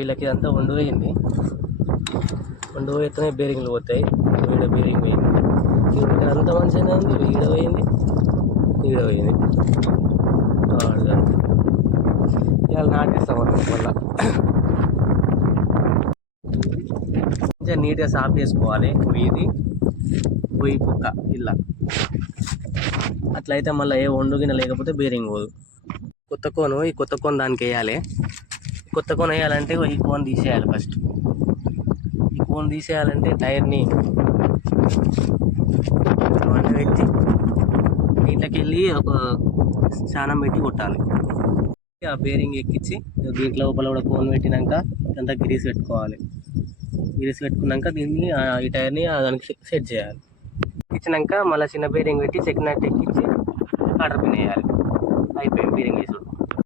వీళ్ళకి అంతా వండు వేయింది. వండు పోయితేనే బేరింగ్లు పోతాయి. ఈడ బేరింగ్ పోయింది. ఇక్కడ అంతా మంచిగానే ఉంది. ఈడ పోయింది, ఈడ పోయింది. ఇవాళ నాటేస్తాం మళ్ళా. మంచిగా నీట్గా సాఫ్ చేసుకోవాలి పొయ్యి కుక్క ఇలా. అట్లయితే మళ్ళీ ఏ వండు గిన్నె లేకపోతే బేరింగ్ పోదు. ఈ కొత్త కోన్ దానికి వేయాలి. కొత్త కోన్ వేయాలంటే ఈ కోన్ తీసేయాలి. ఫస్ట్ ఈ కోన్ తీసేయాలంటే టైర్ని పెట్టి దీంట్లోకి వెళ్ళి ఒక స్నానం పెట్టి కొట్టాలి. ఆ బేరింగ్ ఎక్కించి దీంట్లో లోపల కూడా కోన్ పెట్టినాక అంతా గ్రీస్ పెట్టుకోవాలి. గ్రీస్ పెట్టుకున్నాక దీన్ని ఈ టైర్ని దానికి సెట్ చేయాలి. ఇచ్చినాక మళ్ళీ చిన్న బేరింగ్ పెట్టి చెక్ నట్ ఎక్కించి ఆర్డర్ పిన్ వేయాలి. అయిపోయింది బేరింగ్ వేసుడు.